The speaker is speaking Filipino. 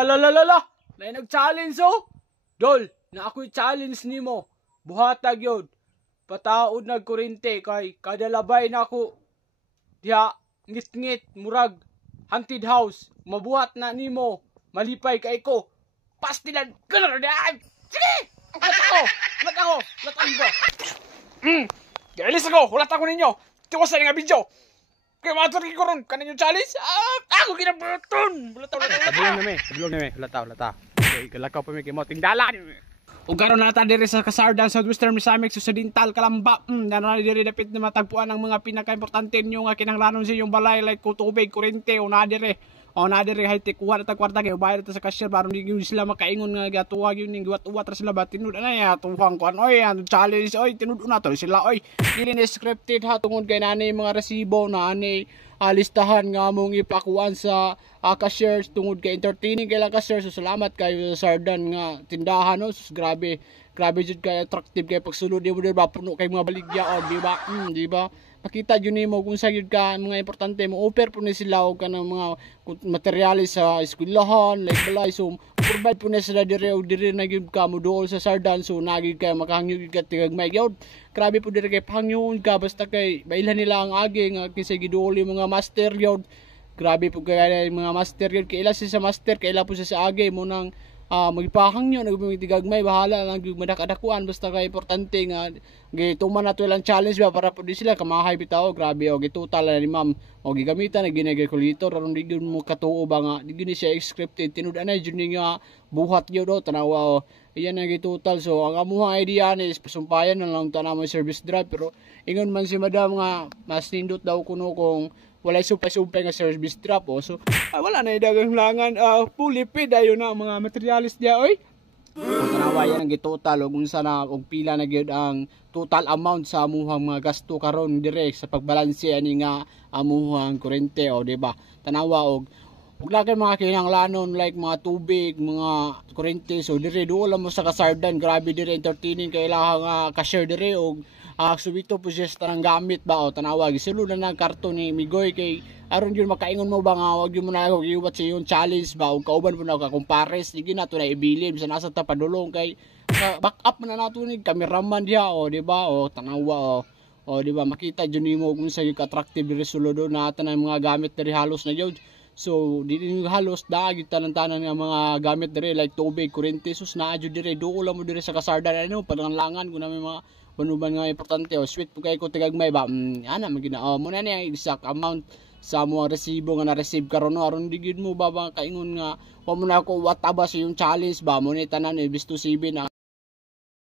Lalalala, na nag-challenge oh. Dol, na ako'y challenge nimo. Buhatag yun. Pataod nagkurinte kay kadalabay na ako. Diha, ngit-ngit, murag, haunted house. Mabuhat na nimo. Malipay kay ko. Pastilan, color na. Sige! Lat ako. Gailis ako, hulat ako ninyo. Tiwasan nga video. Kaya maturi ko ron, kanin yung challenge. Ako kinabuton. Tabulong na may. Hulata. Kalakaw pa may kimo. Tingdala. O karon nata diri sa Kasardan, Southwestern Misamis, Occidental, Kalamba. Nana diri dapit na matagpuan ang mga pinaka-importante nyo nga kinahanglanon sa inyong balay like tubig, kurente, o na diri high-tech kuha na kwarta kay bayad ta sa cashier baron di sila makaingon nga gatuwag yun ning giwat-uwat ra sila ba tinud na ya tuwang kuan oy ang challenge oy tinud na to sila oy dili na scripted ha tungod kay nanay mga resibo na ani listahan nga mong ipakuan sa cashier tungod kay entertaining kay lang cashier. So salamat kayo sa Sardan nga tindahan no. So, grabe jud kay attractive kay pagsulod di mo ba puno kay mga baligya o di ba makita jud nimo kung sa gyud ka mga importante mo offer po ni sila og kanang mga materyales sa eskwelahan like balay. So provide po na sila dire na gyud ka mo duol sa Sardan. So nagig kay makahangyo gyud ka tigagmay gyud. Grabe po dire kay pangyon ka basta kay bailhan nila ang agi nga kinsa giduol yung mga master gyud. Grabe po kay mga master gyud kay ila sa master kay ila po sa agi mo nang magpahangyo nagtigagmay bahala lang gyud madakadakuan basta kay importante nga gituman nato ilang challenge ba para po di sila kamahay bitaw. Grabe o gitutal na ni ma'am o gigamitan na ginagkalkulator aron di gyud mo katuo ba nga di gyud siya scripted tinud-an na jud nga buhat gyud do tanawa o iyan na gitutal. So ang amuha idea ni pasumpayan na lang ta na mo service drive pero ingon man si madam nga mas nindot daw kuno kung walay supay-supay nga service drop o. So wala na idagang langan fully paid ayo na mga materialis diya oy. Kung tanawa yan ang gitotal o kung sana og pila na gyud ang total amount sa amuhang mga gasto karon direct sa pagbalanse ani nga amuhang kurente o di ba tanawa og laki mga kinahanglanon like mga tubig mga kurente. So dire duol mo sa Kasardan grabe dire entertaining kay ilang cashier dire og subito po siya sa tanang gamit ba o tanawa gisulu na karton ni Migoy kay aron yun makaingon mo ba nga wag yun mo na iwat sa yung challenge ba o kauban mo na kakumpares di nato na ibilin sa nasa tapadulong kay back up na nato ni cameraman diha o di ba o tanawa o di ba makita jud nimo kung sa yung attractive resoludo na tanang mga gamit diri halos na jud. So dili halos daag tanan-tanan nga mga gamit diri like tubig, kurente sus naa jud diri duol mo diri sa Kasardan ano panlangan kun na may mga panuban nga importante o sweet po kay ko tigagmay ba ana magina mo na ni ang exact amount sa mga resibo nga na-receive karon aron di gyud mo ba kaingon nga wa mo na ako wataba sa yung challenge ba mo ni tanan ibis to 7